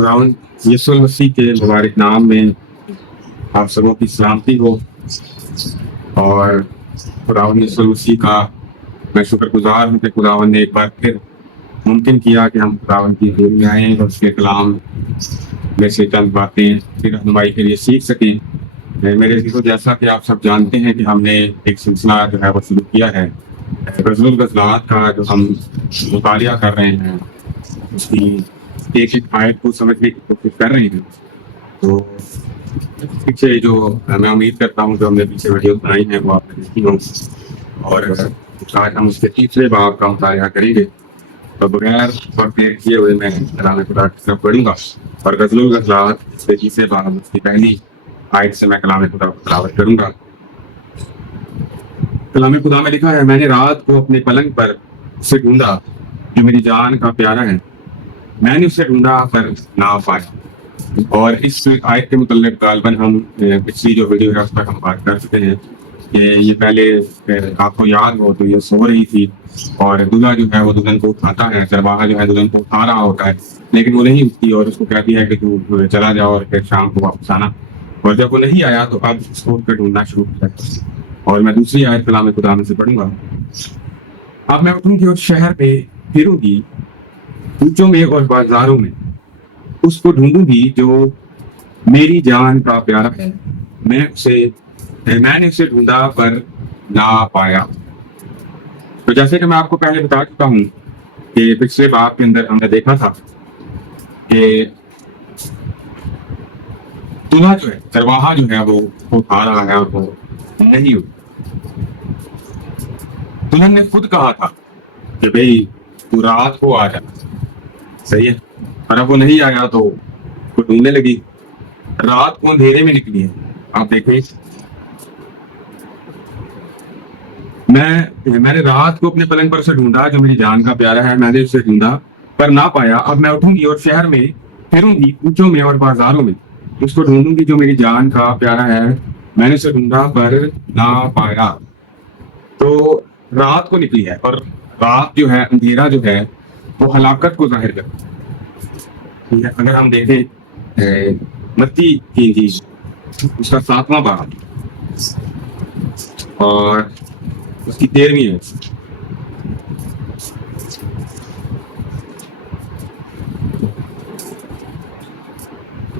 खुदावंद यीशु मसीह के मुबारक नाम में आप सबों की सलामती हो। और खुदावंद यीशु मसीह का मैं शुक्रगुजार हूँ कि खुदावंद ने एक बार फिर मुमकिन किया कि हम खुदावंद की हजूरी में आए और उसके कलाम में से चंद बातें फिर रहनुमाई के लिए सीख सकें। मेरे को जैसा कि आप सब जानते हैं कि हमने एक सिलसिला जो है वो शुरू किया है गज़ल गज़लात का, जो हम मुतालिया कर रहे हैं, उसकी एक एक आयत को समझने की कोशिश कर रहे हैं। तो पीछे जो मैं उम्मीद करता हूँ जो हमने पीछे वीडियो बनाई है वो आपने देखी हो, और आज हम उसके तीसरे बाब का मुतालिया करेंगे। तो बगैर वक्त देर किए हुए मैं कलाम खुदा की तरफ पढ़ूंगा और गज़ल गज़लात इसके तीसरे बाब उसकी पहली आयत से मैं कलाम खुदा को तिलावत करूंगा। कलाम खुदा में लिखा है, मैंने रात को अपने पलंग पर उसे ढूंढा जो मेरी जान का प्यारा है, मैंने उसे ढूंढा पर ना पाया। और इस आयत के मुतल्लिक़ गालबन हम पिछली जो वीडियो है उस तक हम बात कर चुके हैं कि ये पहले आपको याद हो तो ये सो रही थी और दूल्हा जो है वो दुल्हन को उठाता है, चरवाहा जो है दुल्हन को उठा रहा होता है, लेकिन वो नहीं उठती और उसको कहती है कि तू चला जा और फिर शाम को वापस आना। और जब वो नहीं आया तो अब उसको फिर ढूंढना शुरू किया। और मैं दूसरी आयत कलाम खुदा में से पढ़ूंगा। अब मैं उठूंगी और शहर में फिरूंगी, कूचों में और बाजारों में उसको ढूंढूंगी जो मेरी जान का प्यारा है, मैंने उसे ढूंढा पर ना पाया। तो जैसे कि मैं आपको पहले बता चुका हूं कि पिछले बाब के अंदर हमने देखा था कि दूल्हा जो है, चरवाहा जो है वो उठा रहा है और वो नहीं हुई। दुल्हन ने खुद कहा था कि भाई तू रात को आ जा, सही है, और अब वो नहीं आया तो वो ढूंढने लगी। रात को अंधेरे में निकली है। आप देखें, मैंने रात को अपने पलंग पर उसे ढूंढा जो मेरी जान का प्यारा है, मैंने उसे ढूंढा पर ना पाया। अब मैं उठूंगी और शहर में फिरूंगी, कूचों में और बाजारों में उसको ढूंढूंगी जो मेरी जान का प्यारा है, मैंने उसे ढूंढा पर ना पाया। तो रात को निकली है और रात जो है, अंधेरा जो है वो हलाकत को जाहिर करता है। अगर हम देखें मत्ती की इंजील उसका 7वां बाब और उसकी 13वीं है,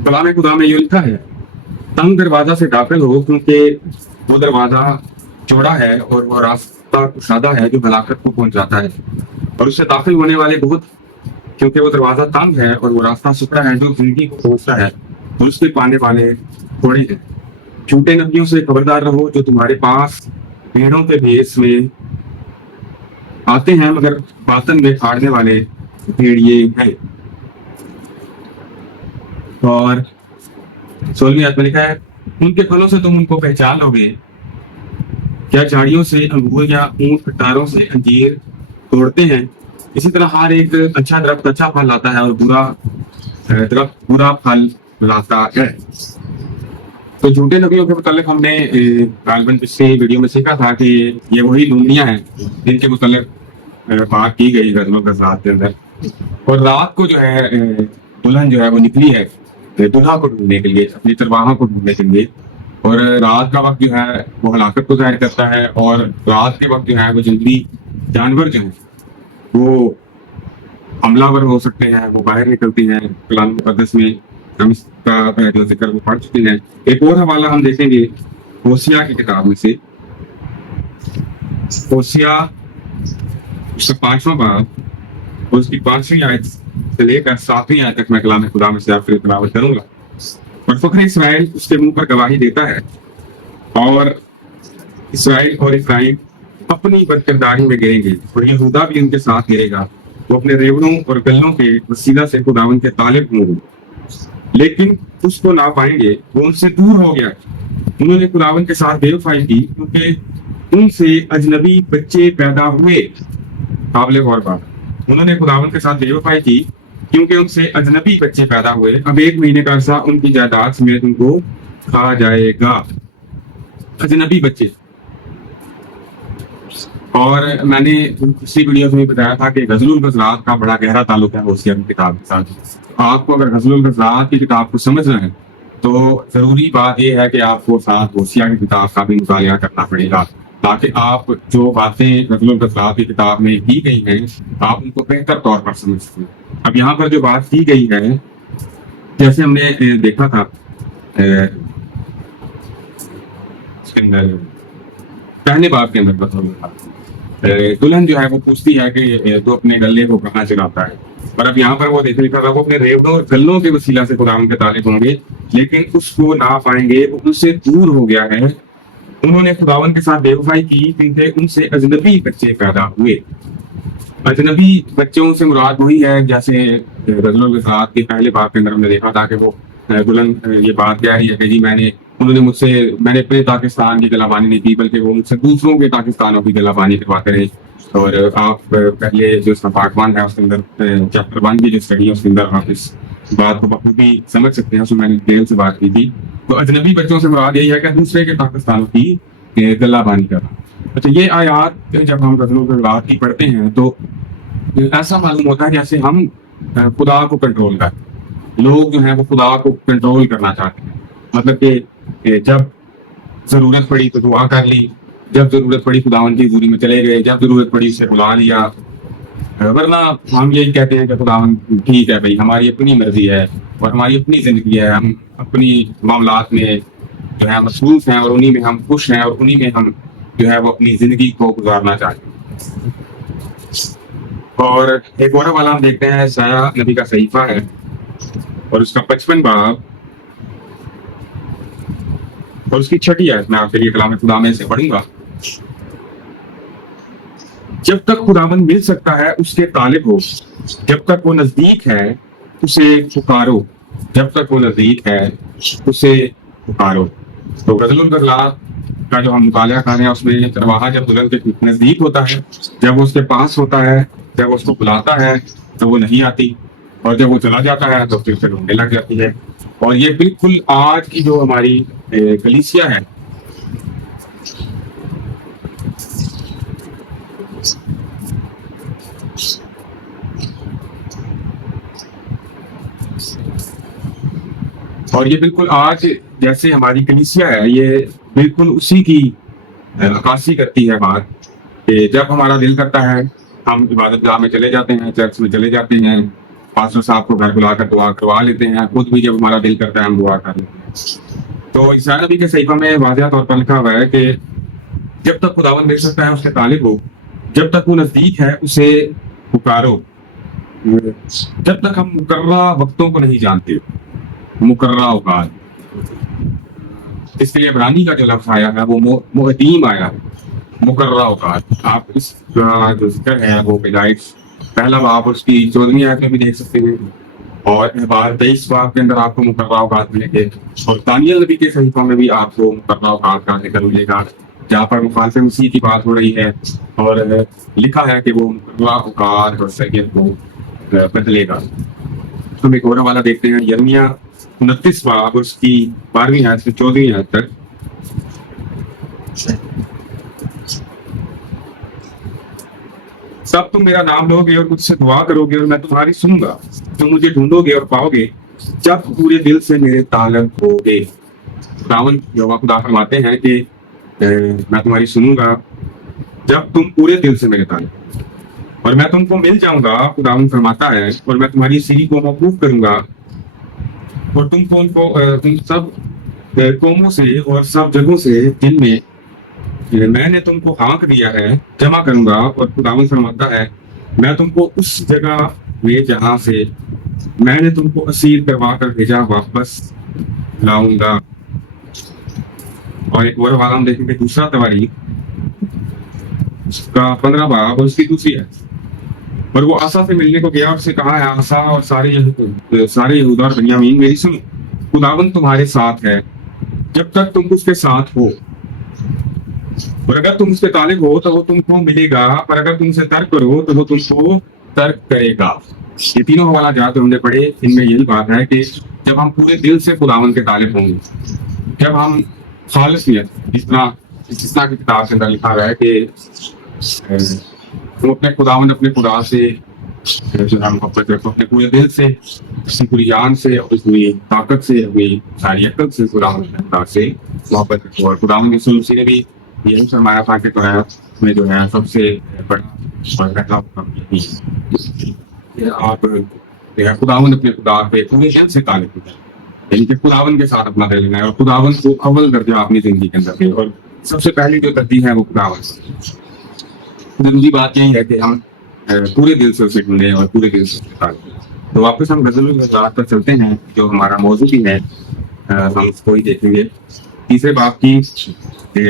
कलाम खुदा में ये लिखा है, तंग दरवाजा से दाखिल हो क्योंकि वो दरवाजा चौड़ा है और वो रास्ता कुशादा है जो हलाकत को पहुंचाता है, और उससे दाखिल होने वाले बहुत, क्योंकि वो दरवाजा तंग है और वो रास्ता सुकड़ा है जो जिंदगी को पहुंचता है, और उसके पाने वाले थोड़े हैं। झूठे नबियों से खबरदार रहो जो तुम्हारे पास भेड़ों के भेष में आते हैं मगर बातन में फाड़ने वाले भेड़िए हैं। और 16वीं आयत में लिखा है, उनके फलों से तुम उनको पहचान लोगे, क्या झाड़ियों से अंगूर या ऊंट कटारों से अंजीर तोड़ते हैं, इसी तरह हर एक अच्छा दरख्त अच्छा फल लाता है और बुरा दरख्त बुरा फल लाता है। तो झूठे नबियों के मुतालिक हमने गालबन पिछले वीडियो में सीखा था कि ये वही लूमड़ियां हैं जिनके मुतालिक बात की गई गज़ल गज़लात के अंदर। और रात को जो है दुल्हन जो है वो निकली है दूल्हा को ढूंढने के लिए, अपनी चरवाहा को ढूंढने के लिए। और रात का वक्त जो है वो हलाकत को जाहिर करता है, और रात के वक्त जो है वो जंगली जानवर जो है वो हमलावर हो सकते हैं, वो बाहर निकलती हैं। कलाम मुक़द्दस में हम इसका जो जिक्र वो पढ़ चुके हैं। एक और हवाला हम देखेंगे होशिया की किताब में से, होशिया उसका 5वां बाब और उसकी 5वीं आयत से लेकर 7वीं आयत तक मैं कलाम खुदा में से आपके लिए तिलावत करूंगा। और फख्र इस्राएल उसके मुंह पर गवाही देता है, और इस्राएल और इफ्राइम अपनी बदकिरदारी में गिरेंगे और यहूदा भी उनके साथ गिरेगा। वो अपने रेवड़ों और गल्लों के वसीला से खुदावन के तालिब होंगे, लेकिन उसको ना पाएंगे, वो उनसे दूर हो गया। उन्होंने खुदावन के साथ बेवफाई की क्योंकि उनसे अजनबी बच्चे पैदा हुए। काबिल गौर बात, उन्होंने खुदावन के साथ बेवफाई की क्योंकि उनसे अजनबी बच्चे पैदा हुए। अब 1 महीने का अरसा उनकी जायदाद समेत उनको खा जाएगा। अजनबी बच्चे, और मैंने पिछली वीडियो में बताया था कि गज़लुल गज़लात का बड़ा गहरा ताल्लुक है होशियार की किताब के साथ। आपको अगर गज़लुल गज़लात की किताब को समझना है तो जरूरी बात यह है कि आपको साथ होशियार की किताब का भी मुतालिया करना पड़ेगा, ताकि आप जो बातें गज़लुल गज़लात की किताब में की गई हैं आप उनको बेहतर तौर पर समझ सकें। अब यहाँ पर जो बात की गई है, जैसे हमने देखा था इसके अंदर पहले बात के अंदर बताऊँ था, दुल्हन जो है वो पूछती है कि तू अपने गले को कहाँ चलाता है, और अब यहाँ पर वो देख लिखा था वो अपने रेवड़ों और गलों के वसीला से खुदा के तालिब होंगे, लेकिन उसको ना पाएंगे, वो उनसे दूर हो गया है। उन्होंने खुदावन के साथ बेवफाई की क्योंकि उनसे अजनबी बच्चे पैदा हुए। अजनबी बच्चों से मुराद वही है जैसे गज़लुल गज़लात के पहले बाब के अंदर हमने देखा था कि वो दुल्हन ये बात कह रही है कि जी मैंने अपने पाकिस्तान की गलाबानी नहीं की, बल्कि वो मुझसे दूसरों के पाकिस्तानों की गलाबानी करवाते रहे। और आप पहले जो इसका पार्ट 1 है उसके अंदर चैप्टर 1 की जो स्टडी है उसके अंदर आप इस बात को बखूबी समझ सकते हैं, उसमें मैंने डिटेल से बात की थी। तो अजनबी बच्चों से मुराद यही है कि दूसरे के पाकिस्तानों की गलाबानी करना। अच्छा, ये आयात जब हम गज़लुल गज़लात की पढ़ते हैं तो ऐसा मालूम होता है जैसे हम खुदा को कंट्रोल कर लोग जो हैं वो खुदा को कंट्रोल करना चाहते हैं। मतलब कि जब जरूरत पड़ी तो दुआ कर ली, जब जरूरत पड़ी खुदावन की हजूरी में चले गए, जब जरूरत पड़ी उसे बुला लिया। वरना हम यही कहते हैं कि खुदावन ठीक है भाई, हमारी अपनी मर्जी है और हमारी अपनी जिंदगी है, हम अपनी मामलात में जो है मसरूफ हैं और उन्हीं में हम खुश हैं और उन्हीं में हम जो है वो अपनी जिंदगी को गुजारना चाहते हैं। और एक और वाला हम देखते हैं, साया नबी का सहीफा है और उसका 55 बाब और उसकी 6ठी आयत मैं आपके लिए कलाम खुदा में से पढ़ूंगा। जब तक खुदावन मिल सकता है उसके तालिब हो, जब तक वो नजदीक है उसे पुकारो, जब तक वो नजदीक है उसे पुकारो। तो गज़लुल गज़लात का जो हम मुतालिया कर रहे हैं उसमें चरवाहा जब दुल्हन के नजदीक होता है, जब वो उसके पास होता है, जब वो उसको बुलाता है तो वो नहीं आती, और जब वो चला जाता है तो फिर से ढूंढने लग जाती है। और ये बिल्कुल आज की जो हमारी कलीसिया है, और ये बिल्कुल आज जैसे हमारी कलीसिया है, ये बिल्कुल उसी की अक्कासी करती है बात कि जब हमारा दिल करता है हम इबादत गाह में चले जाते हैं, चर्च में चले जाते हैं, पास्टर साहब को घर बुलाकर दुआ करवा लेते हैं, खुद भी जब हमारा दिल करता है हम दुआ कर लेते हैं। तो ईसाया नबी के सहीफा में वाज़िह तौर पर लिखा हुआ है कि जब तक खुदावन मिल सकता है उसके तालिब हो, जब तक वो नजदीक है उसे पुकारो। जब तक हम मुकर्रा वक्तों को नहीं जानते, मुकर्रा औकात, इसके लिए इब्रानी का जो लफ्ज़ आया है वो मुअद्दीम आया है, मुकर्रा औकात। आप इस जो जिक्र है वो पैदाइश पहला बाब उसकी 14वीं आयत में भी देख सकते हैं, और बार 23 बाब के अंदर आपको मुकर्रा औकात मिलेंगे, और दानियल नबी के सहीफों में भी आपको मुकर्रा औकात का जिक्र मिलेगा, जहाँ पर मुखालिफ मसीह की बात हो रही है और लिखा है कि वो मुकर्रा औकात और सैयद को बदलेगा। हम एक और वाला देखते हैं, यिर्मयाह 29 बाब उसकी 12वीं आयत से 14वीं आयत तक। तब तुम मेरा नाम लोगे और मुझसे दुआ करोगे और मैं तुम्हारी सुनूंगा, तुम मुझे ढूंढोगे और पाओगे जब पूरे दिल से मेरे तालब होगे। खुदावन यहोवा खुदा फरमाते हैं कि मैं तुम्हारी सुनूंगा जब तुम पूरे दिल से मेरे तालब, और मैं तुमको मिल जाऊंगा। खुदावन फरमाता है, और मैं तुम्हारी सीरी को मौकूफ करूंगा और तुम सब कौमों से और सब जगहों से जिनमें मैंने तुमको हाँक दिया है जमा करूंगा। और खुदावन फरमाता है, मैं तुमको उस जगह में जहां से मैंने तुमको असीर करवा कर भेजा वापस लाऊंगा। और एक और वाला हम देखेंगे दूसरा तवारीख उसका 15 बाब और उसकी दूसरी है। और वो आसा से मिलने को गया और उससे कहा है, आसा और सारे यहूदा और बिन्यामीन मेरी सुनो, खुदावन तुम्हारे साथ है जब तक तुम उसके साथ हो, और अगर तुम उसके तालिब हो तो वो तुमको मिलेगा, पर अगर तुम उसे तर्क करो तो वो तुमको तर्क करेगा। ये तीनों हवाला जहाँ हमने पढ़े, इनमें यही बात है कि जब हम पूरे दिल से खुदावन के तालिब होंगे, जब हम खालिस नियत, जिस तरह की किताब के अंदर लिखा हुआ है कि तुम अपने खुदावंद अपने खुदा से जो है मोहब्बत रखो अपने पूरे दिल से, अपनी पूरी जान से, अपनी पूरी ताकत से, अपनी सारी अक्ल से खुदावंद अपने खुदा से मोहब्बत रखो। और खुदावंद यीशु मसीह ने भी यही फरमाया था कि तो है में जो है सबसे बड़ा और पहला काम यही है कि आप जो है खुदावंद अपने खुदा पे पूरे दिल से ताल्लुक रखें, यानी कि खुदावंद के साथ अपना दिल लगाएं और खुदावंद को अव्वल दर्जा अपनी जिंदगी के अंदर दें। और सबसे पहली जो तरजीह है वो खुदावंद। जरूरी बात यही है कि हम पूरे दिल से उसे ढूंढें और पूरे दिल से उसे ताल्लुक। तो वापस हम गजल गजलात पर चलते हैं, जो हमारा मौजू भी है, हम उसको ही देखेंगे। तीसरे बाब की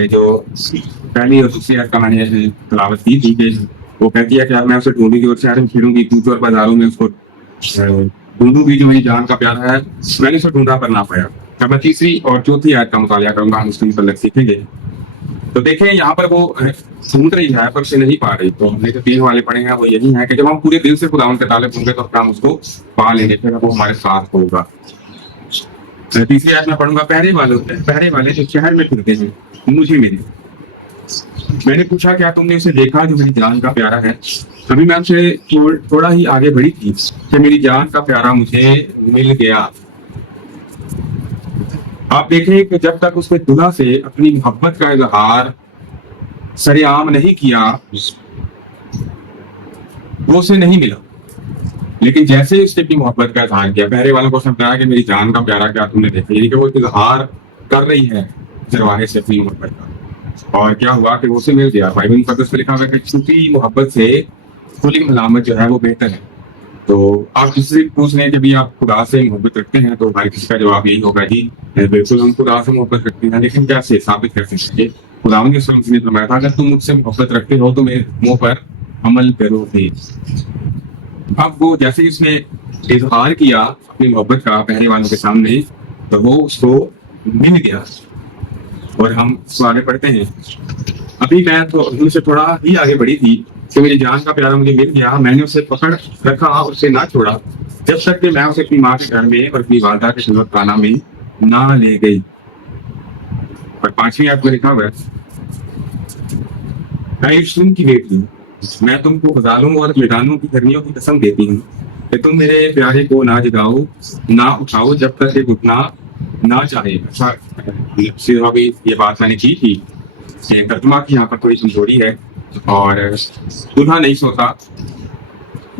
जो पहली और दूसरी आयत का मैंने तलावत की थी कि वो कहती है कि अब मैं उसे ढूंढूंगी और शहर में फिरूंगी, कूच और बाजारों में उसको ढूंढूंगी जो मेरी जान का प्यारा है, मैंने उसे ढूंढा पर ना पाया। अब मैं तीसरी और चौथी आयत का मुतालिया करूंगा, हम उसके मुतल्लिक़ सीखेंगे। तो देखें यहाँ पर वो ढूंढ रही है पर उसे नहीं पा रही। तो हमने जो 3 वाले पढ़े हैं वो यही है कि जब हम पूरे दिल से खुदावंद के ताल्लुक होंगे तो हम उसको पा लेंगे, फिर वो हमारे साथ होगा। तीसरी आयत में पढ़ूंगा, पहरे वाले जो शहर में फिरते हैं मुझे मिले। मैंने पूछा क्या तुमने उसे देखा जो मेरी जान का प्यारा है। अभी मैं उनसे थोड़ा ही आगे बढ़ी थी कि मेरी जान का प्यारा मुझे मिल गया। आप देखें कि जब तक उसने दुल्हा से अपनी मोहब्बत का इजहार सरेआम नहीं किया वो उसे नहीं मिला, लेकिन जैसे ही उसने अपनी मोहब्बत का इजहार किया, पहरे वालों को समझाया कि मेरी जान का प्यारा क्या तुमने देखा, यानी कि वो इजहार कर रही है जरवाहे से अपनी मोहब्बत का। और क्या हुआ कि वो उसे मिल गया। बाइबल मुकद्दस में लिखा हुआ है कि छुपी मोहब्बत से खुली मलामत जो है वो बेहतर है। तो आप किसी से पूछ रहे हैं कि भी आप खुदा से मोहब्बत रखते हैं, तो हर किसी का जवाब यही होगा जी बिल्कुल हम खुदा से मोहब्बत रखते हैं, लेकिन कैसे साबित कर सकते हैं। खुदावंद के ने फरमाया था अगर तुम मुझसे मोहब्बत रखते हो तो मेरे मुंह पर अमल करोगे। अब वो जैसे ही उसने इजहार किया अपनी मोहब्बत का पहले वालों के सामने, तो वो उसको मिल गया। और हम उसको आगे पढ़ते हैं। अभी मैं तो उनसे थोड़ा ही आगे बढ़ी थी कि मेरी जान का प्यारा मुझे मिल गया, मैंने उसे पकड़ रखा, उसे ना छोड़ा जब तक कि मैं उसे अपनी माँ के घर में और अपनी वालदा के खिदमत खाना में ना ले गई। और 5वीं आयत में लिखा हुआ है, मैं यरूशलेम की बेटी, मैं तुमको गजालों और मैदानों की गर्मियों की कसम देती हूँ कि तुम मेरे प्यारे को ना जगाओ ना उठाओ जब तक कि घुटना ना चाहे। अभी ये बात मैंने की थी, तर्जुमा की यहाँ पर थोड़ी कमजोरी है और दुल्हा नहीं सोता।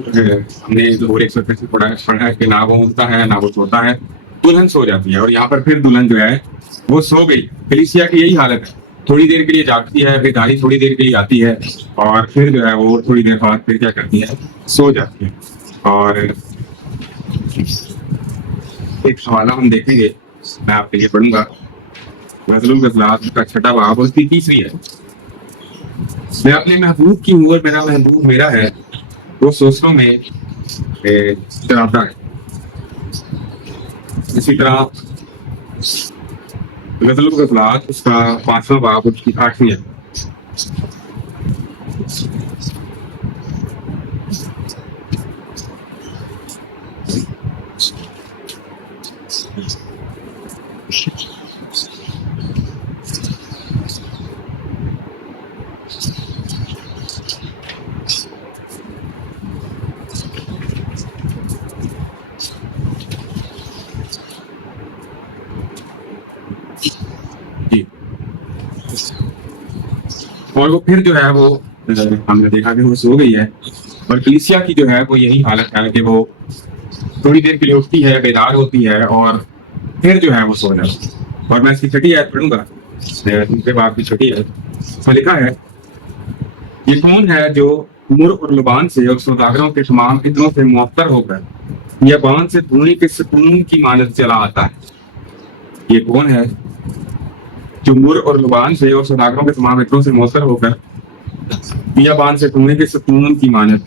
हमने और एक से पढ़ा है कि ना वो उठता है ना वो सोता है, दुल्हन सो जाती है। और यहाँ पर फिर दुल्हन जो है वो सो गई। कलीसिया की यही हालत है, थोड़ी देर के लिए जागती है, फिर गाड़ी थोड़ी देर के लिए आती है और फिर जो है वो थोड़ी देर बाद फिर क्या करती है, सो जाती है। और एक हवाला हम देखेंगे, मैं आपके लिए पढ़ूंगा, गज़ल गज़लात का 6वां बाब उसकी 3री है। मैं अपने महबूब की हूँ और मेरा महबूब मेरा है, वो सोचों में डराता है। इसी तरह गज़ल गज़लात उसका 5वां बाब उसकी 8वीं है। जी, और वो फिर जो है वो हमने देखा कि वो सो गई है। और कलीसिया की जो है वो यही हालत है कि वो थोड़ी देर के लिए उठती है, बेदार होती है और फिर जो है वो सो जाती है। और मैं इसकी 6ठी आयत पढ़ूंगा, दूसरे बाब की 6ठी आयत में लिखा है, ये कौन है जो मुर और लुबान से और सौदागरों के तमाम इतनों से मुअत्तर होकर या बांध से धुएं के सुकून की मानद चला आता है। ये कौन है जो मुर और लुबान से और सौदागरों के तमाम इतनों से मुअत्तर होकर या बांध से धुएं के सुकून की मानद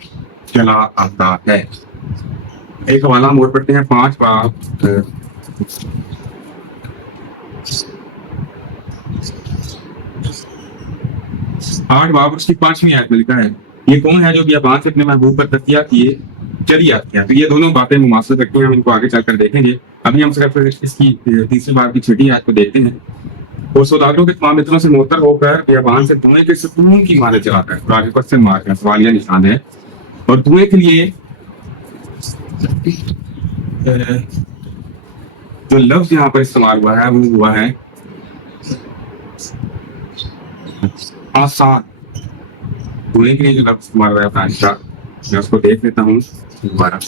चला आता है। एक हवाला मोड़ पढ़ते हैं, 5 बाब 8 बाब उसकी 5वीं आयत में लिखा है, ये कौन है जो बियाबान से अपने महबूब पर तकिया किए चली आती है। तो ये दोनों बातें मुमासिल रखती हैं, हम इनको आगे चलकर देखेंगे। अभी हम सिर्फ इसकी 3री बाब की 6ठी आयत को देखते हैं। और सौदागरों के तमाम मित्रों से मुअत्तर होकर बियाबान से धुएं के सतून की माने चलाता है। और आगे क्वेश्चन मार्क है, सवालिया निशान है। और धुएं के लिए जो लफ्ज यहाँ पर इस्तेमाल हुआ है वो हुआ है आसान। धुएं के लिए जो लफ्ज इस्तेमाल हुआ है फ्रांस का, मैं उसको देख लेता हूँ दोबारा।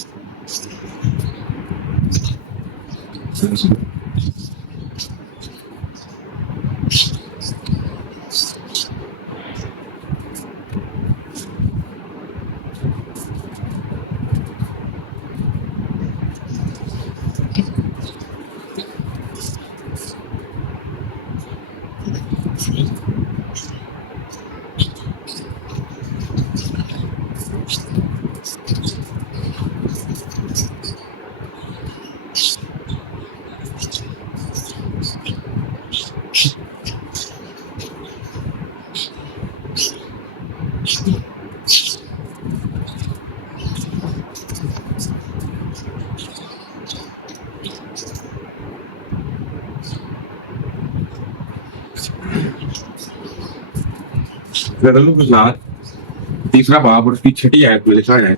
तीसरा बाब और उसकी छठी आयत में लिखा है,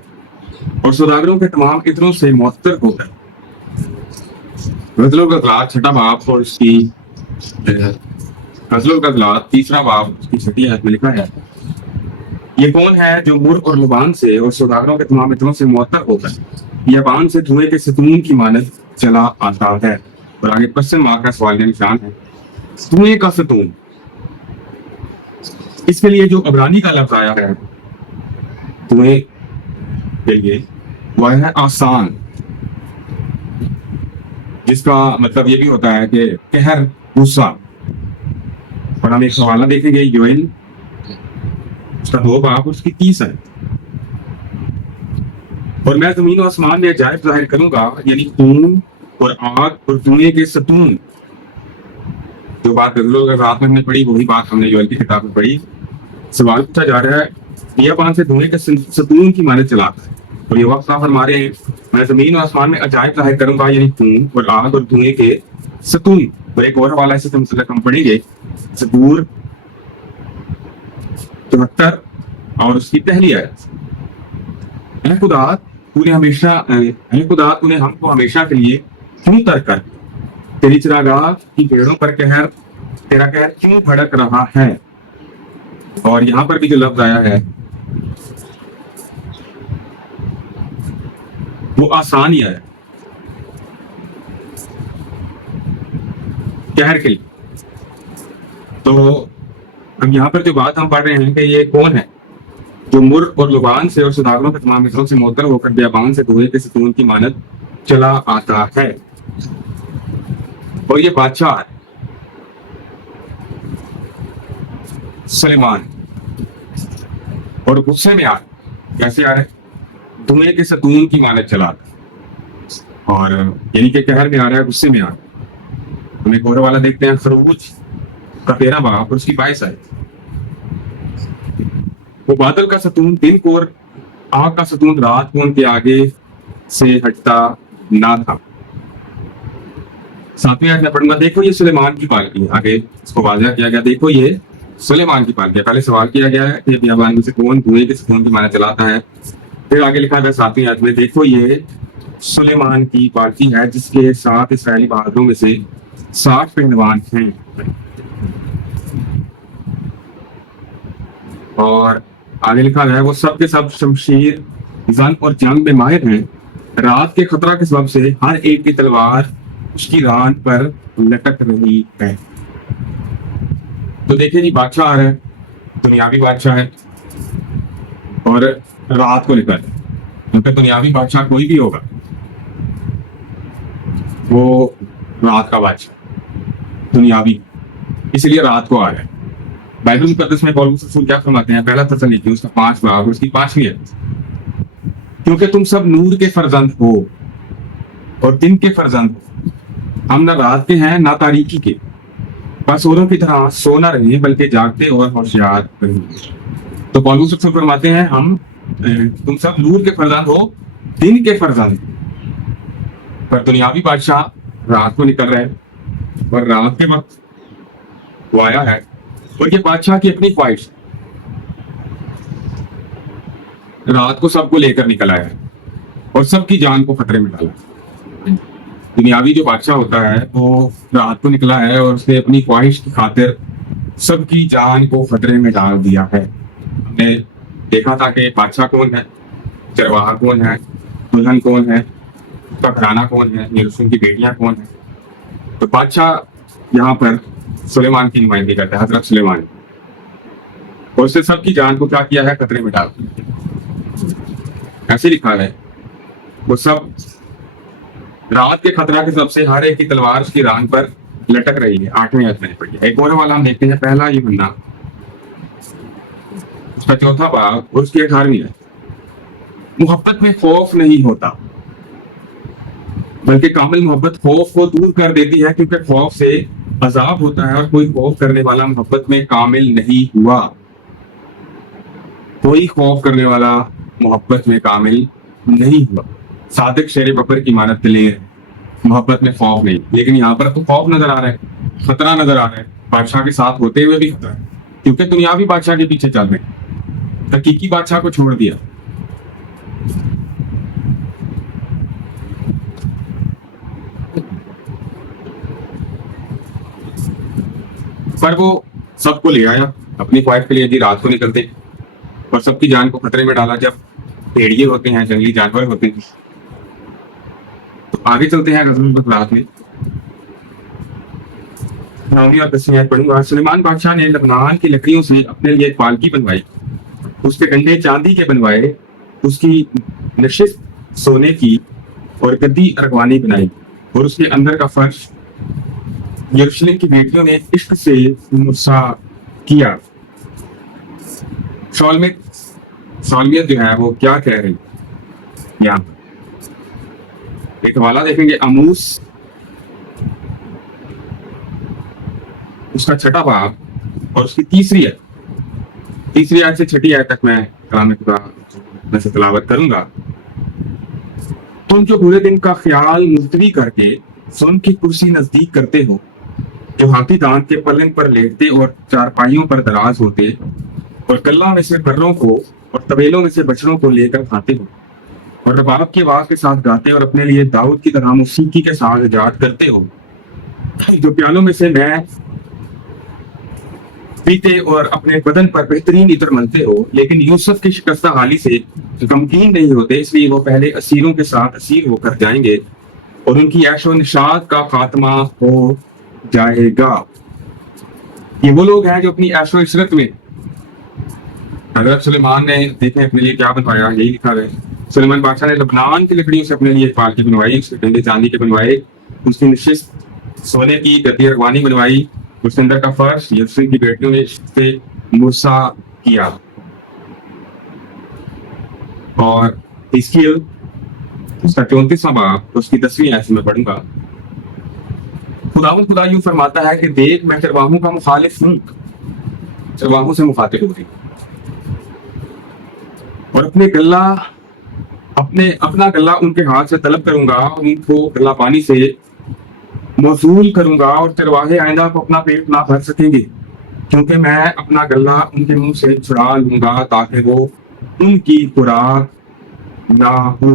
और सौदागरों के तमाम इत्रों से मुअत्तर होकर। गज़ल-उल-गज़लात छठा बाब और उसकी गज़ल-उल-गज़लात तीसरा बाब उसकी छठी आयत में लिखा है, ये कौन है जो मुर और लुबान से और सौदागरों के तमाम इत्रों से मुअत्तर होकर बियाबान से धुएं के सतून की मानद चला आता है। और आगे क्वेश्चन मार्क का सवाल निशान है। धुएं का सतून, इसके लिए जो अबरानी का लफ्ज आया है धुएं के लिए वह है आसान, जिसका मतलब ये भी होता है कि कहर, गुस्सा। और हम एक सवाल देखेंगे यूएन उसका 2 बाब उसकी 30 है। और मैं जमीन और आसमान में अजायब जाहिर करूंगा, यानी खून और आग और धुएं के सतून। जो बात रात में हमने पढ़ी वही बात हमने यूएन की किताब में पढ़ी। सवाल पूछा जा रहा है, बियाबान से धुएं के सतून की माने चलाता है। और ये वक्त फरमारे हैं, मैं जमीन और आसमान में अजायब जाहिर करूंगा, यानी खून और आग और धुएं के सतून। और एक और हवाला से हम पढ़ेंगे ज़बूर 74 और उसकी पहली आयत। ऐ खुदा तूने हमको हमेशा के लिए क्यों तर्क कर, तेरी चरागाह की पेड़ों पर तेरा कहर क्यों भड़क रहा है। और यहाँ पर भी जो लफ्ज आया है वो आसान ही आया कहर के लिए। तो हम यहाँ पर जो बात हम पढ़ रहे हैं कि ये कौन है जो मुर और लुबान से और सौदागरों के तमाम मित्रों से मुअत्तर होकर बियाबान से धुएं के सतून की मानद चला आता है। और ये बादशाह सुलेमान, और गुस्से में कैसे आ रहे, धुएं के सतून की मानद चला, और यानी कि कहर में आ रहा है, गुस्से में आ रहा है। हम एक और वाला देखते हैं, खरूज का 13 बाब और उसकी 22 आयत। वो बादल का सतून दिन को और आग का सतून रात को उनके आगे से हटता ना था। 7वीं आयत में पढ़ूंगा, देखो ये सुलेमान की पालकी है। आगे इसको वाज़ह किया गया, देखो ये सुलेमान की पालकी है। पहले सवाल किया गया है कि बियाबान में से कौन धुएं के सतून की माने चलाता है। फिर आगे लिखा है 7वीं आयत में, देखो ये सुलेमान की पालकी है जिसके 7 इस्राएली बहादुरों में से 60 पहलवान हैं। और आगे लिखा है, वो सब के सब शमशीर, जंग और जंग में माहिर हैं। रात के खतरा के सबब से हर एक की तलवार उसकी रान पर लटक रही है। तो देखिए जी, बादशाह आ रहा है, दुनियावी बादशाह है, और रात को निकल, क्योंकि दुनियावी बादशाह कोई भी होगा वो रात का बादशाह दुनियावी, इसलिए रात को आ रहा है। बाइबल मुकद्दस में पौलुस रसूल क्या फरमाते हैं, पहला थस्सलुनीकी उसका 5 बाब उसकी 5वीं है, क्योंकि तुम सब नूर के फर्जंद हो और दिन के फर्जंद हो, हम ना रात के हैं ना तारीकी के, बस औरों की तरह सो ना रहे बल्कि जागते और होशियार रहे। तो पौलुस रसूल फरमाते हैं तुम सब नूर के फर्जंद हो, दिन के फर्जंद, पर दुनियावी बादशाह रात को निकल रहे हैं। और रात के वक्त वो आया है और ये बादशाह की अपनी ख्वाहिश, रात को सबको लेकर निकल आया है और सबकी जान को खतरे में डाला। दुनियावी जो बादशाह होता है वो रात को निकला है और उसने अपनी ख्वाहिश की खातिर सबकी जान को खतरे में डाल दिया है। हमने देखा था कि बादशाह कौन है, चरवाहा कौन है, दुल्हन कौन है, उसका घराना कौन है, यरूशलेम की बेटियां कौन है। तो बादशाह यहाँ पर सुलेमान की नुमाइंदगी करता है, हजरत सुलेमान, और उसने सबकी जान को क्या किया है, खतरे में डाल दिया। ऐसे लिखा है वो सब रात के खतरा के सबसे हर एक की तलवार उसकी रान पर लटक रही है। 8वें आयत में पढ़ी है। एक और वाला हम देखते हैं, पहला यूहन्ना उसका 4था बाब और उसकी 18वीं है। मोहब्बत में खौफ नहीं होता, बल्कि कामिल मोहब्बत खौफ को दूर कर देती है, क्योंकि खौफ से अजाब होता है और कोई खौफ करने वाला मोहब्बत में कामिल नहीं हुआ। कोई खौफ करने वाला मोहब्बत में कामिल नहीं हुआ। सादिक शेर बकर की मानत दिलेर, मोहब्बत में खौफ नहीं। लेकिन यहाँ पर तो खौफ नजर आ रहा है, खतरा नजर आ रहा है, बादशाह के साथ होते हुए भी खतरा है, क्योंकि दुनियावी बादशाह के पीछे चल रहे हैं, हकीकी बादशाह को छोड़ दिया। पर वो सबको ले आया अपनी ख्वाहिश के लिए। यदि रात को निकलते और सबकी जान को खतरे में डाला, जब भेड़िए होते हैं, जंगली जानवर होते हैं। तो आगे चलते हैं गज़ल बकरात में, 9वीं और 10वीं आयत पढ़ूंगा। सुलेमान बादशाह ने लबनान की लकड़ियों से अपने लिए एक पालकी बनवाई, उसके डंडे चांदी के बनवाए, उसकी नशिस्त सोने की और गद्दी अरगवानी बनाई, और उसके अंदर का फर्श यरूशलेम की बेटियों ने इश्क से मुसा किया। सालमियत जो है वो क्या कह रही है, यहाँ एक हवाला देखेंगे, आमूस उसका 6ठा बाब और उसकी 3री आयत से 6ठी आयत तक मैं कलाम खुदा में से तिलावत करूंगा। तुम जो पूरे दिन का ख्याल मुलतवी करके सुन की कुर्सी नजदीक करते हो, जो हाथी दांत के पलंग पर लेटते और चारपाइयों पर दराज होते, और गल्ला में से बर्रों को और तबेलों में से बछड़ों को लेकर खाते हो, और रबाब की आवाज के साथ गाते और अपने लिए दाऊद की तरह मौसीकी के साथ इजाद करते हो, जो प्यालों में से मैं पीते और अपने बदन पर बेहतरीन इतर मलते हो, लेकिन यूसुफ की शिकस्ता हाली से गमगीन नहीं होते, इसलिए वो पहले असीरों के साथ असीर होकर जाएंगे और उनकी ऐशो निशात का खात्मा हो जाएगा। ये वो लोग हैं जो अपनी ऐशो इशरत में, हजरत सुलेमान ने देखे अपने लिए क्या बनवाया, यही लिखा है। सुलेमान बादशाह ने लबनान की लकड़ियों से अपने लिए एक पालकी बनवाई, उसके डंडे चांदी के बनवाए, उसकी नशिस्त सोने की गद्दी अरगवानी बनवाई, उसके अंदर का फर्श यरूशलेम की बेटियों ने से मुसा किया। और हिजकिय्याह उसका 34वां बाब उसकी 10वीं आयत में पढ़ूंगा। खुदा यूं फरमाता है कि देख, मैं चरवाहों का मुखालिफ हूं, चरवाहों से मुखातिब हो रही, और अपना गल्ला उनके हाथ से तलब करूंगा, उनको गल्ला पानी से मौसूल करूंगा, और चरवाहे आइंदा को अपना पेट ना भर सकेंगे, क्योंकि मैं अपना गल्ला उनके मुंह से छुड़ा लूंगा, ताकि वो उनकी खुराक ना हो।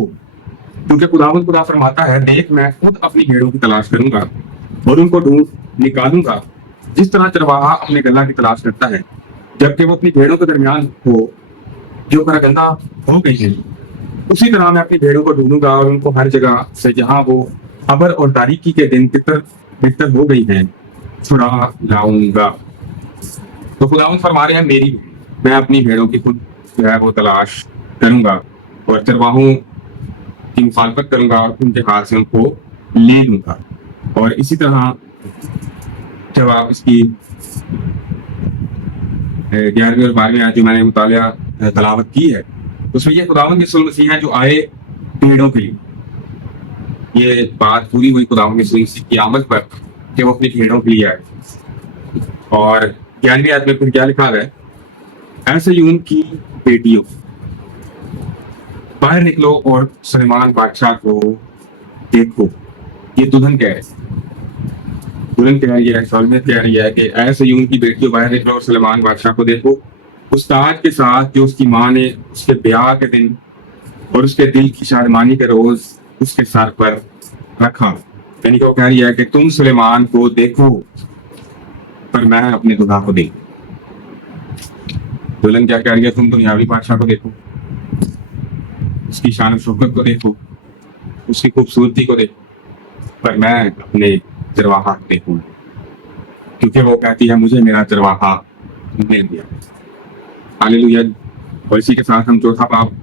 क्योंकि खुदा फरमाता है, देख, मैं खुद अपनी भेड़ों की तलाश करूंगा और उनको ढूंढ निकालूंगा, जिस तरह चरवाहा अपने गल्ला की तलाश करता है जबकि वो अपनी भेड़ों के दरमियान हो जो परागंदा हो गई है, उसी तरह मैं अपनी भेड़ों को ढूंढूंगा और उनको हर जगह से जहां वो अबर और तारीकी के दिन तितर हो गई हैं छुड़ा लाऊंगा। तो खुदावंद फरमा रहे हैं, मैं अपनी भेड़ों की खुद जो है वो तलाश करूंगा और चरवाहों की मुखालफत करूंगा और उनके हाथ से उनको ले लूंगा। और इसी तरह जब आप इसकी 11वीं और 12वीं आयत जो मैंने मुतालिया तलावत की है, उसमें ये खुदावंद यीशु मसीह है जो आए भेड़ों के लिए। ये बात पूरी हुई खुदावंद यीशु मसीह की आमद पर कि वो अपनी भेड़ों के लिए आए। और 11वीं आयत में फिर क्या लिखा है, ऐसे यून की बेटियों बाहर निकलो और सुलेमान बादशाह को देखो। ये दुल्हन कह रहे, दुल्हन कह रही है, सौलमियत कह रही है कि ऐ सयून की बेटियों बाहर निकलो और सुलेमान बादशाह को देखो, उस ताज के साथ जो उसकी माँ ने उसके ब्याह के दिन और उसके दिल की शादमानी के रोज उसके सर पर रखा। यानी कि वो कह रही है कि तुम सुलेमान को देखो पर मैं अपने दुल्हा को देखूं। दुल्हन क्या कह रही है, तुम दुनियावी बादशाह को देखो, उसकी शान शौकत को देखो, उसकी खूबसूरती को देखो, पर मैं अपने चरवाहा को देखूं, क्योंकि वो कहती है मुझे मेरा चरवाहा मिल गया। हालेलुया। और इसी के साथ हम चौथा बाब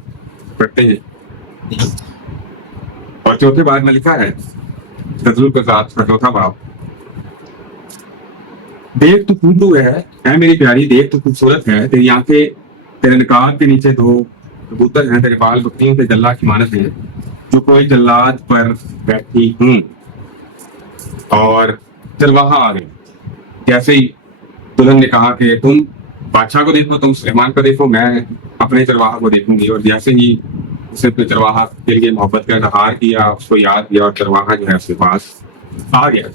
पढ़ते हैं, और चौथे बाब में लिखा है गजल के साथ का चौथा बाब, देख तू खूबरू है मेरी प्यारी, देख तू खूबसूरत है, तेरी आंखें तेरे निकाब के नीचे दो कबूतर हैं, तेरे बाल बकरियों के गल्ला की मानत है, जो कोई जल्लाद पर बैठी हूँ। और चरवाहा आ गए। जैसे ही दुल्हन ने कहा कि तुम बादशाह को देखो, तुम सुलेमान को देखो, मैं अपने चरवाहा को देखूंगी। और जैसे ही उसने अपने चरवाहा के लिए मोहब्बत का इजहार किया, उसको याद किया, और चरवाहा जो है उसके पास आ गया।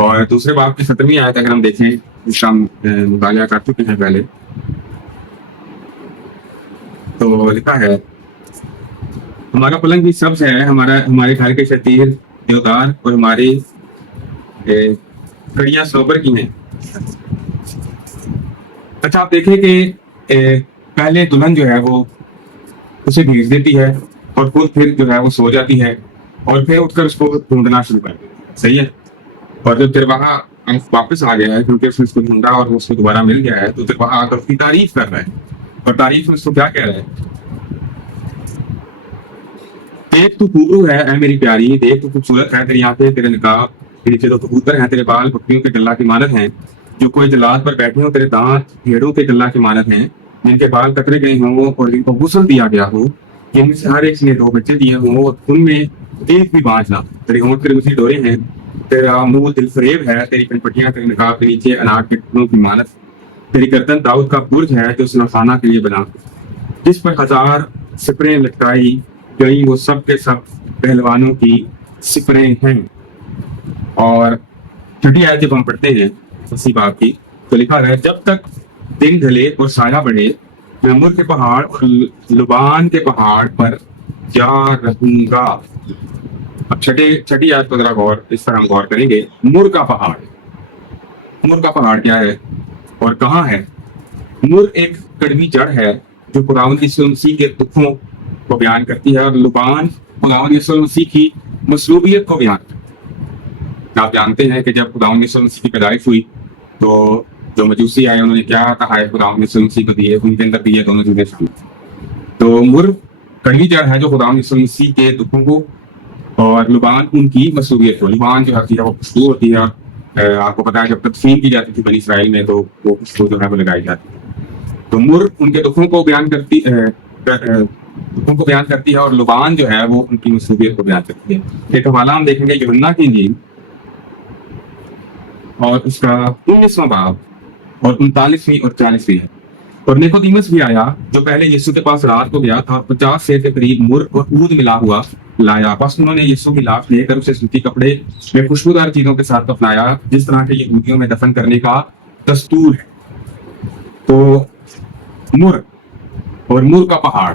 और दूसरे बाब की 17वीं आयत अगर हम देखें, जिसका हम मुतालिया कर चुके हैं पहले, तो लिखा है हमारा पलंग भी सब्ज है, हमारे घर के शतीर देवदार और हमारी कड़ियां सोबर की हैं। अच्छा, आप देखें कि पहले दुल्हन जो है वो उसे भेज देती है और खुद फिर जो है वो सो जाती है और फिर उठकर उसको ढूंढना शुरू कर देती है। सही है। और जब तिरवाहा वापस आ गया है, क्योंकि उसने उसको ढूंढा और उसको दोबारा मिल गया है, तो तिरवाहा आकर उसकी तारीफ कर रहा है। और तारीफ में उसको क्या कह रहा है, देख तू खूबरू है ऐ मेरी प्यारी, देख तू खूबसूरत है, तेरी आंखें तेरे निकाब के नीचे तो कबूतर हैं, तेरे बाल बकरियों के गल्ला की मानत हैं, जो कोई जलाद पर बैठे हो, तेरे दांत भेड़ों के गल्ला की मानत हैं, जिनके बाल कतरे गए हों और जिनको गुस्ल दिया गया हो, जिनमें से हर एक ने 2 बच्चे दिए हों और उनमें एक भी बांझ ना। तेरी होंठ तेरे मुझे डोरे हैं, तेरा मुंह दिल फरेब है, तेरी कनपटियां तेरे निकाब के नीचे अनार के टुकड़ों की मानत, तेरी गर्दन दाऊद का बुर्ज है जो सुनखाना के लिए बना, जिस पर 1000 सिपरें लटकाई गई, वो सब के सब पहलवानों की सिपरें हैं। और छठी आयत जब हम पढ़ते हैं उसी बात की, तो लिखा है जब तक दिन ढले और साया बढ़े, मैं मुर के पहाड़ और लुबान के पहाड़ पर जा रहूंगा। अब छठी आयत पर जरा गौर, इस तरह हम गौर करेंगे। मुर का पहाड़, मुर का पहाड़ क्या है और कहाँ है? मुर एक कड़वी जड़ है जो खुदावंद यीशु मसीह के दुखों को बयान करती है, और लुबान खुदावंद यीशु मसीह की मसलूबियत को बयान करती है। आप जानते हैं कि जब खुदावंद यीशु मसीह की पैदाइश हुई, तो जो मजूसी आए उन्होंने क्या कहा है खुदावंद यीशु मसीह को दिए, उनके अंदर भी ये दोनों चीजें शुरू। तो मुर कड़वी जड़ है जो खुदावंद यीशु मसीह के दुखों को, और लुबान उनकी मसलूबियत को। लुबान जो होती है वो खुशबू होती है, और आपको पता है जब तदफीन की जाती थी बनी इसराइल में, तो वो खुशबू जो है वो लगाई जाती है। तो मुर उनके दुखों को बयान करती है, और लुबान जो है वो उनकी मसलूबियत को बयान करती है। एक हवाला हम देखेंगे यूहन्ना की इंजील और उसका 19वां बाब और 39वीं और 40वीं है। और निकोदेमुस भी आया जो पहले यीशु के पास रात को गया था, 50 सेर के करीब मुर और ऊद मिला हुआ लाया। बस उन्होंने यीशु की लाश लेकर उसे सूती कपड़े में खुशबूदार चीजों के साथ दफनाया, जिस तरह के यहूदियों में दफन करने का दस्तूर है। तो मुर और मुर का पहाड़,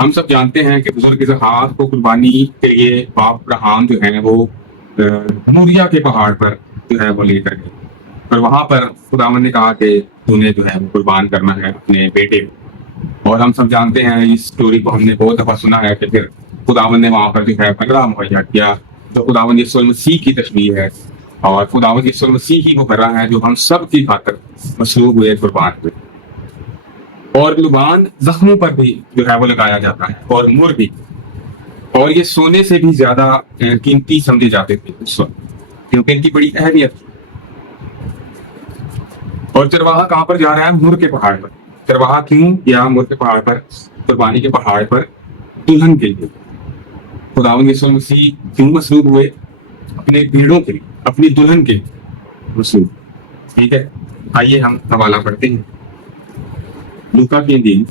हम सब जानते हैं कि बुजुर्ग इसहाक को कुर्बानी के लिए बाप अब्राहम जो है वो मोरिया के पहाड़ पर जो है वो लेकर गए, और वहां पर खुदावन ने कहा कि तूने जो है वो कुर्बान करना है अपने बेटे को। और हम सब जानते हैं इस स्टोरी को, हमने बहुत दफा सुना है कि फिर खुदावन ने वहां पर जो है बकरा मुहैया किया, जो खुदावन यीशु मसीह की तशबीह है, और खुदावन यीशु मसीह ही वो बकरा है जो हम सब की खातिर मसलूब हुए, कुर्बान हुए। और लुबान जख्मों पर भी जो है वो लगाया जाता है, और मुर भी, और ये सोने से भी ज्यादा कीमती समझे जाते थे उस वक्त, क्योंकि इनकी बड़ी अहमियत। और चरवाहा कहाँ पर जा रहा है? मुर के पहाड़ पर। चरवाहा क्यों या मुर के पहाड़ पर, कुर्बानी के पहाड़ पर? दुल्हन के लिए। खुदावंद यीशु मसीह क्यों मसलूब हुए? अपने भेड़ों के लिए, अपनी दुल्हन के लिए मसलूब। ठीक है, आइए हम हवाला पढ़ते हैं। लूका की इंजील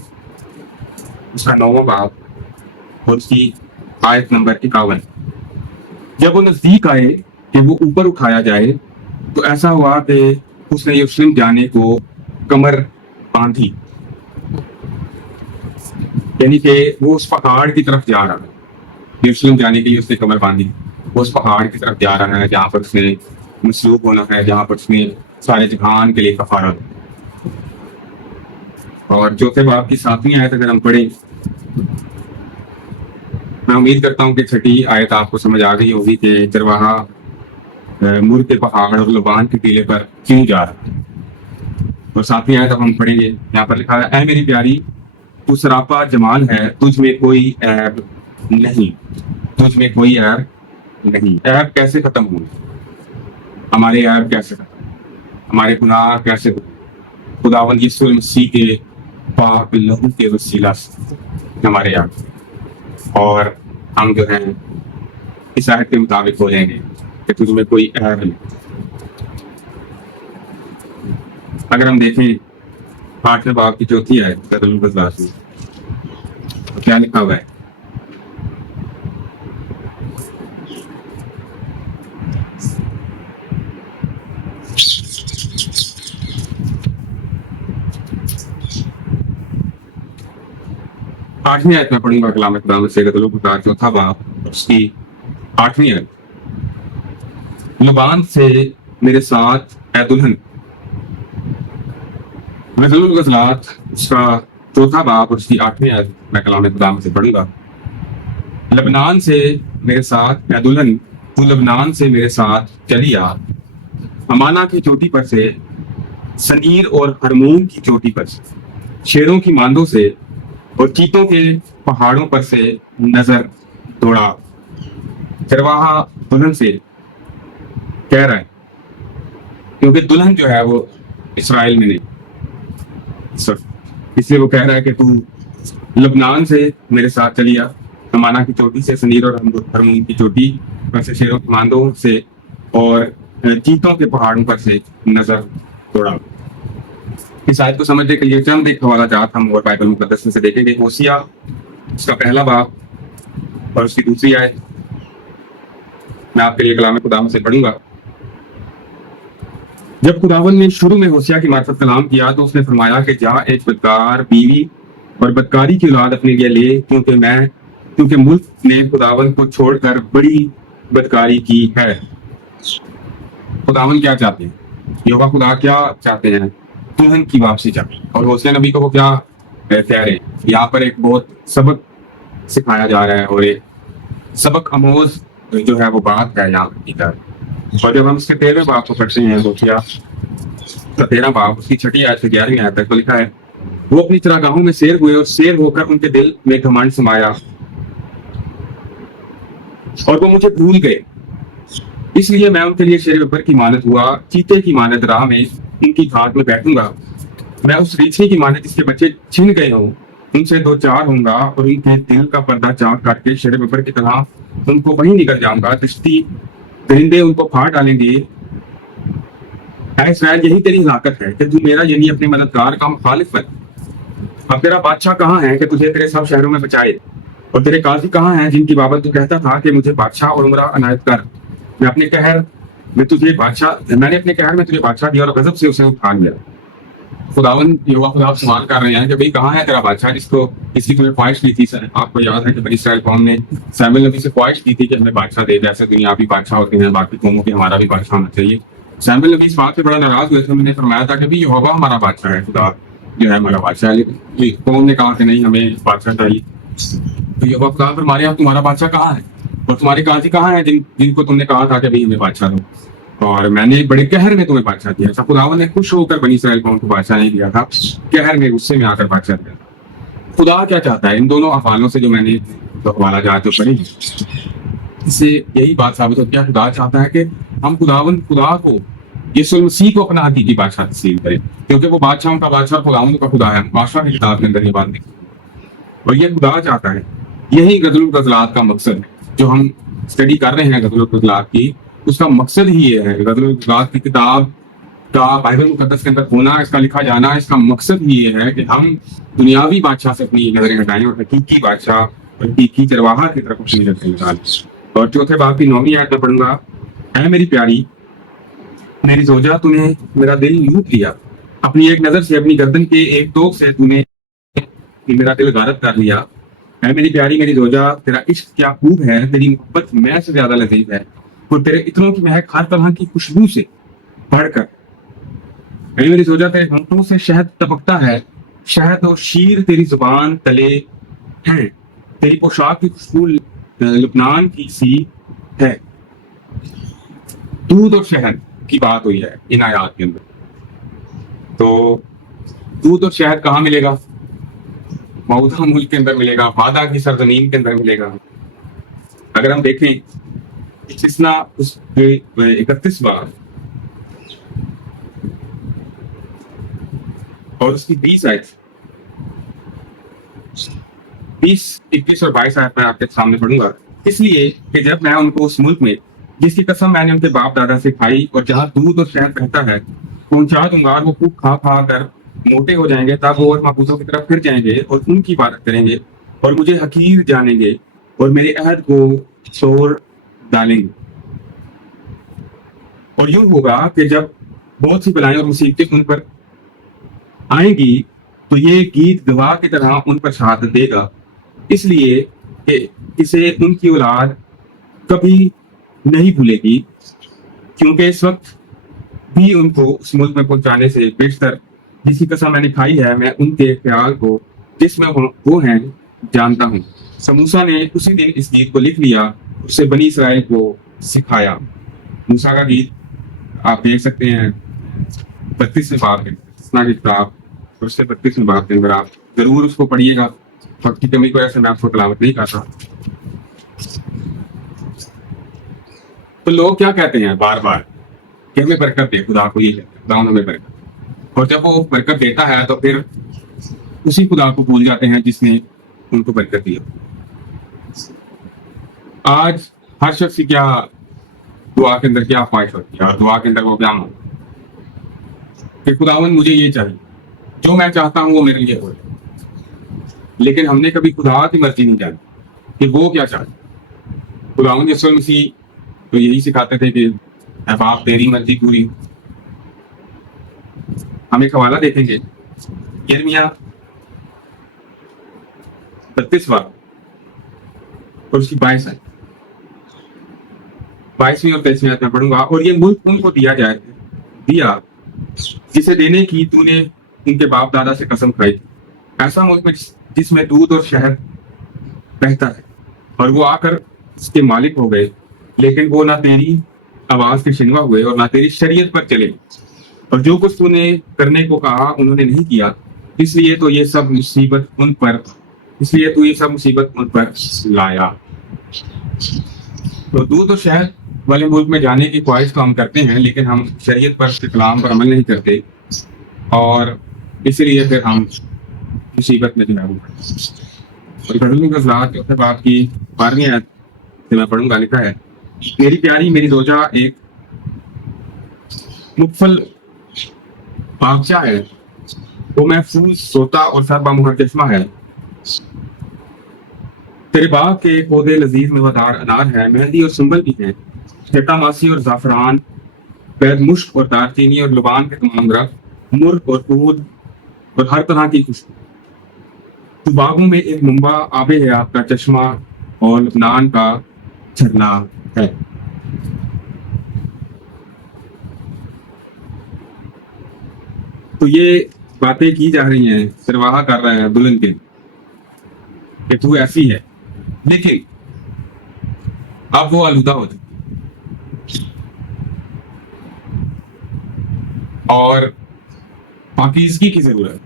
उसका 9वां बाब और उसकी आयत नंबर 51। जब वो नजदीक आए कि वो ऊपर उठाया जाए, तो ऐसा हुआ कि उसने यरूशलेम जाने को कमर बांधी, यानी कि वो उस पहाड़ की तरफ जा रहा है। यरूशलेम जाने के लिए उसने कमर बांधी, वो उस पहाड़ की तरफ जा रहा है जहाँ पर उसने मसलूब होना है, जहाँ पर उसने सारे जहान के लिए कफारा। और चौथे बाब की 7वीं आयत अगर हम पढ़ें, मैं उम्मीद करता हूँ कि 6ठी आयत आपको समझ आ गई होगी कि चरवाहा मुर के पहाड़ और लबान के टीले पर क्यों जा रहा है। और 7वीं आयत अब हम पढ़ेंगे। यहाँ पर लिखा है, ऐ मेरी प्यारी, तू सरापा जमाल है, तुझ में कोई ऐब नहीं, तुझ में कोई ऐब नहीं। ऐब कैसे खत्म हुए? हमारे ऐब कैसे खत्म, हमारे गुनाह कैसे हुए? खुदावंद यीशु मसीह के पाक लहू के वसीला से हमारे ऐब। और हम जो हैं इस आयत के मुताबिक बोलेंगे कि तुझ में कोई ऐब नहीं। अगर हम देखें 8वें बाब की 4थी आयत में, तो क्या लिखा हुआ है? आठवीं आयत में पढ़ूंगा कलाम खुदा से, चौथा बाब उसकी 8वीं आयत। लबान से मेरे साथ ऐ दुल्हन, गज़लात उसका चौथा बाब उसकी 8वीं आयत मैं कलाम खुदा से पढ़ूंगा। लबनान से मेरे साथ ऐ दुल्हन, तू लबनान से मेरे साथ चली आ, अमाना की चोटी पर से, सनीर और हरमोन की चोटी पर से, शेरों की मांदों से और चीतों के पहाड़ों पर से नजर दौड़ा। चरवाहा दुल्हन से कह रहा है, क्योंकि दुल्हन जो है वो इस्राएल में नहीं, इसलिए वो कह रहा है कि तू लबनान से मेरे साथ चली आ, अमाना की चोटी से, सनीर और हरमोन की चोटी पर से, शेरों की मांदों से और चीतों के पहाड़ों पर से नजर दौड़ा। इस आयत को समझने के लिए चंद एक हवाला जात हम और बाइबल मुकद्दस में से देखेंगे। होसिया उसका पहला बाब और उसकी दूसरी आयत मैं आपके लिए कलाम खुदा से पढ़ूंगा। जब खुदावन ने शुरू में होसिया की मार्फत कलाम किया तो उसने फरमाया कि जा एक बदकार बीवी और बदकारी की औलाद अपने लिए ले, क्योंकि मुल्क ने खुदावन को छोड़कर बड़ी बदकारी की है। खुदावन क्या चाहते हैं? यहोवा खुदा क्या चाहते हैं? दुल्हन की वापसी चाहते हैं। और होसिया नबी को वो क्या कह रहे हैं? यहाँ पर एक बहुत सबक सिखाया जा रहा है और एक सबक अमोज जो है वो बात है यहाँ पर। और जब हम इसके 13वें बाब को पढ़ते हैं, होसिया 13वां बाब उसकी 6ठी आयत से 11वीं आयत तक तो लिखा है, वो अपनी चरागाहों में शेर हुए और शेर होकर उनके दिल में घमंड समाया और वो मुझे भूल गए, इसलिए मैं उनके लिए शेर बब्बर की मानत हुआ, चीते की मानत राह में उनकी घाट में बैठूंगा। मैं उस रीछनी की मानत जिसके बच्चे छिन गए हों उनसे 2-4 होऊंगा और उनके दिल का पर्दा चाक काट के शेर बब्बर की तरह उनको वहीं निकल जाऊंगा। दृष्टि दरिंदे उनको फाड़ डालेंगे। इस्राएल, यही तेरी हिलाकत है कि तू मेरा यानी अपने मददगार का मुखालिफ बन। अब तेरा बादशाह कहाँ है कि तुझे तेरे सब शहरों में बचाए? और तेरे काजी कहाँ हैं जिनकी बाबत तू कहता था कि मुझे बादशाह और उमरा अनायत कर? मैंने अपने कहर में तुझे बादशाह दिया और गजब से उसे उठा लिया। खुदावन यहोवा खुदा सवाल कर रहे हैं कि भाई कहाँ है तेरा बादशाह जिसको किसी तुम्हें ख्वाहिश की थी? आपको याद है कि बनी इस्राएल कौम ने सैमुएल नबी से ख्वाहिश की थी कि हमें बादशाह दे, जैसे दुनियावी बादशाह होते हैं बाकी कौमों के, हमारा भी बादशाह होना चाहिए। सैमुएल नबी इस बात से बड़ा नाराज हुए थे। उन्होंने फरमाया था कि भाई यहोवा हमारा बादशाह है, खुदा जो है हमारा बादशाह है। लेकिन कौम ने कहा कि नहीं, हमें बादशाह चाहिए। तो यहोवा खुदा फरमाया, अब तुम्हारा बादशाह कहाँ है और तुम्हारे काजी कहाँ है जिनको तुमने कहा था कि भाई हमें बादशाह दो? और मैंने बड़े कहर में तुम्हें बादशाह दिया। अच्छा, खुदावन ने खुश होकर बनी इस्राएल कौम को बादशाह नहीं दिया था, कहर में गुस्से में आकर बादशाह दिया। खुदा क्या चाहता है? इन दोनों अफालों से जो मैंने हवाला जात जो पढ़ी, इससे यही बात साबित होती है। खुदा चाहता है कि हम खुदा को, यीशु मसीह को अपना हकीकी बादशाह तस्लीम करें, क्योंकि वो बादशाहों का बादशाह खुदावंद का खुदा है। बादशाह की किताब के अंदर ये बात लिखी और ये खुदा चाहता है। यही गज़लुल गज़लात का मकसद है जो हम स्टडी कर रहे हैं। गज़लुल गज़लात की उसका मकसद ही ये है, गज़लुल गज़लात की किताब का बाइबल मुकद्दस के अंदर होना, इसका लिखा जाना, इसका मकसद ही ये है कि हम दुनियावी बादशाह से अपनी नजरें हटाएं और हकीकी बादशाह, हकीकी चरवाहा की तरफ अपनी नजरें निकालें। और चौथे बाब की 9वीं आयत में पढ़ूंगा, ऐ मेरी प्यारी, मेरी जोजा तूने मेरा दिल लूट लिया, अपनी एक नजर से, अपनी गर्दन के एक टोक से तूने मेरा दिल गारत कर लिया। है मेरी प्यारी मेरी जोजा, तेरा इश्क क्या खूब है, तेरी मोहब्बत मैं से ज्यादा लजीज है, और तेरे इत्रों की महक हर तरह की खुशबू से बढ़कर। है मेरी जोजा, तेरे होंठों से शहद टपकता है, शहद और शीर तेरी जुबान तले हैं, तेरी पोशाक की खुशबू लुबनान की सी है। दूध और शहद की बात हुई है इन आयात के अंदर, तो दूध और शहद कहाँ मिलेगा? मऊदा मुल्क के अंदर मिलेगा, वादा की सरजमीन के अंदर मिलेगा। अगर हम देखें इस्तिस्ना उस 31 बार और उसकी 20 आयत, 20, 21 और 22 आयत मैं आपके सामने पढ़ूंगा, इसलिए कि जब मैं उनको उस मुल्क में जिसकी कसम मैंने उनके बाप दादा से खाई और जहाँ दूध और शहद बहता है पहुंचा दूंगा, वो खूब खा खा कर मोटे हो जाएंगे, तब वो और मबूसों की तरफ फिर जाएंगे और उनकी इबादत करेंगे और मुझे हकीर जानेंगे और मेरे अहद को तोड़ डालेंगे। और यूं होगा कि जब बहुत सी बलाएं और मुसीबतें उन पर आएंगी तो ये गीत गवाह की तरह उन पर शहादत देगा, इसलिए कि इसे उनकी औलाद कभी नहीं भूलेगी, क्योंकि इस वक्त भी उनको उस मुल्क में पहुंचाने से बेशतर जिसकी कसम मैंने खाई है, मैं उनके ख्याल को जिसमें वो हैं जानता हूँ। समूसा ने उसी दिन इस गीत को लिख लिया, उसे बनी इसराइल को सिखाया। मूसा का गीत आप देख सकते हैं 32वें बाब में, इस्तिस्ना की किताब और उससे 32वें बाब के अंदर आप जरूर उसको पढ़िएगा। वक्त की कमी की वजह से मैं आपको तलावत नहीं करता। तो लोग क्या कहते हैं बार बार कि हमें बरकत दे, खुदा को ये कहते हैं खुदा हमें बरकत, और जब वो बरकत देता है तो फिर उसी खुदा को भूल जाते हैं जिसने उनको बरकत दी। आज हर शख्स की क्या दुआ के अंदर क्या ख्वाहिश होती है, और दुआ के अंदर वो क्या मांगता कि खुदावन मुझे ये चाहिए, जो मैं चाहता हूँ वो मेरे लिए हो। लेकिन हमने कभी खुदा की मर्जी नहीं जानी कि वो क्या चाहते। खुदावन यीशु मसीह तो यही सिखाते थे कि ऐ बाप तेरी मर्जी पूरी हो। हम एक हवाला देखेंगे यिर्मयाह 32 बार और उसकी 22 है, 22वीं और 23वीं आयत में पढ़ूंगा। और ये मुल्क उनको दिया जिसे देने की तूने उनके बाप दादा से कसम खाई थी, ऐसा मुल्क में जिसमें दूध और शहद बहता है। और वो आकर उसके मालिक हो गए, लेकिन वो ना तेरी आवाज के शिनवा हुए और ना तेरी शरीयत पर चले, और जो कुछ तूने करने को कहा उन्होंने नहीं किया, इसलिए तो ये सब मुसीबत उन पर लाया। तो दूध और शहद वाले मुल्क में जाने की ख्वाहिश तो हम करते हैं, लेकिन हम शरीयत पर, उसके कलाम पर अमल नहीं करते, और इसलिए फिर हम मुसीबत में जुड़ा हुआ। और घरेलू गज़लात चौथे बाब की 12वीं आयत से मैं पढ़ूंगा, लिखा है मेरी प्यारी मेरी रोजा एक मुकफल बागचा है, वो महफूज सोता और सरबा मुहर चश्मा है। तेरे बाग के पौधे लजीज मेवादार अनार है, मेहंदी और सुंबल भी है, छटा मासी और जाफरान, बैद मुश्क और दारचीनी और लुबान के तमाम रख, मुर्ग और ऊद और हर तरह की खुशबू। तो बागों में एक मुंबा आबे है आपका चश्मा और लबनान का झरना है। तो ये बातें की जा रही हैं, सरवाहा कर रहे हैं दुल्हन के कि तू ऐसी है, लेकिन अब वो आलूदा हो चुकी और पाकीज़गी की जरूरत,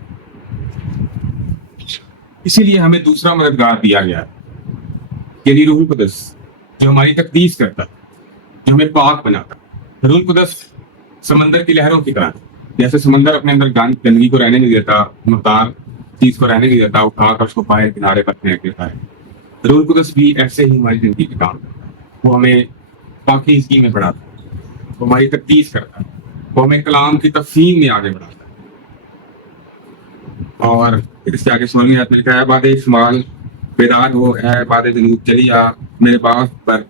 इसीलिए हमें दूसरा मददगार दिया गया है, यानी रूहुल कुदस, जो हमारी तकदीस करता है, जो हमें पाक बनाता है। रूहुल कुदस समंदर की लहरों की तरह, जैसे समंदर अपने अंदर गंदगी को रहने नहीं देता, मुर्दार चीज को रहने नहीं देता, उठाकर उसको बाहर किनारे पर फेंक देता है। रूहुल कुदस भी ऐसे ही हमारी जिंदगी में काम करता है। वो हमें पाकीज़गी में बढ़ाता है, वो हमारी तकदीस करता है, वो हमें कलाम की तफहीम में आगे बढ़ाता है। और इसके आगे 16वीं आयत में लिखा है बाद शुमाल बेदार हो, है बाद जनूब चली आ, मेरे बाग पर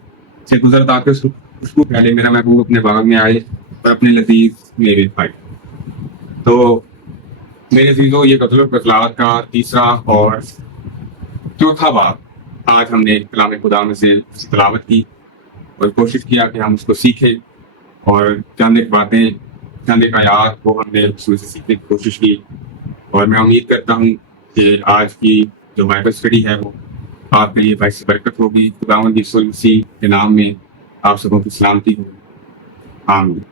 से गुजर ताकि खुशबू फैले, मेरा महबूब अपने बाग में आए, और अपने लजीज मेवे खाए। तो मेरे अजीजों, ये गज़ल-ओ-ग़ज़लात का तीसरा और चौथा बाब आज हमने कलाम खुदा में से तिलावत की और कोशिश किया कि हम उसको सीखें और चंद एक बातें, चंद एक आयात को हमने उसमें से सीखने की कोशिश की। और मैं उम्मीद करता हूँ कि आज की जो बाइबल स्टडी है वो आपके लिए बाइस बरकत होगी। खुदावंद यीशु मसीह के नाम में आप सबों की सलामती हो। आमीन।